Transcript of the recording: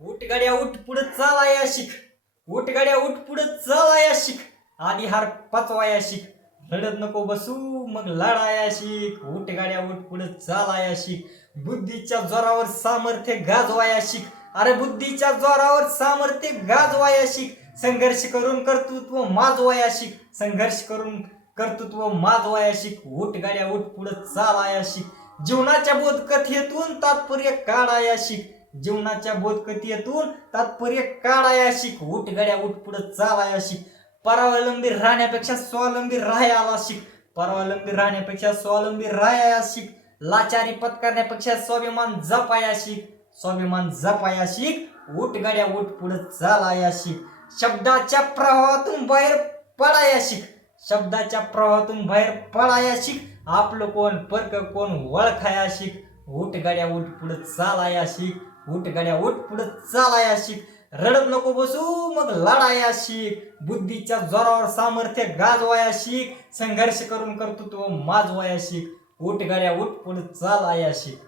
उठ गाड्या उठ पुढं चालाया शिक उठ गाड्या उठ पुढं चालाया शिक आणि हार पाचवाया शिक रडत नको बसू मग लढाया शिक उठ गाड्या उठ पुढं चालाया शिक बुद्धीच्या जोरावर सामर्थ्य गाजवाया शिक अरे बुद्धीच्या जोरावर सामर्थ्य गाजवाया शिक संघर्ष करून कर्तृत्व माजवाया शिक संघर्ष करून कर्तृत्व माजवाया शिक उठ गाड्या उठ पुढं चालाया शिक जीवनाच्या बोधकथेतून तात्पर्य काढाया शिक जीवनाच्या बोधकथेतून तात्पर्य काढाया शिक उठ गड्या उठ पुढं चालाया शिक परावलंबी राहण्यापेक्षा स्वावलंबी राहायला शिक परावलंबी राहण्यापेक्षा स्वावलंबी राहाया शिक लाचारी पत्करण्यापेक्षा स्वाभिमान जपाया शिक स्वाभिमान जपाया शिक उठ उठपुढं उठ पुढं चालाया शिक शब्दाच्या प्रवाहातून बाहेर पडाया शिक शब्दाच्या प्रवाहातून बाहेर पडाया शिक आपलं कोण परक कोण ओळखाया शिक उठ गाड्या उठ पुढं चालाया शिक उठ गाड्या उठ पुढं चालाया शिक. रडत नको बसू मग लढाया शिक. बुद्धीच्या जोरावर सामर्थ्य गाजवाया शिक. संघर्ष करून कर्तृत्व माजवाया शिक. उठ गाड्या उठ पुढं चालाया शिक.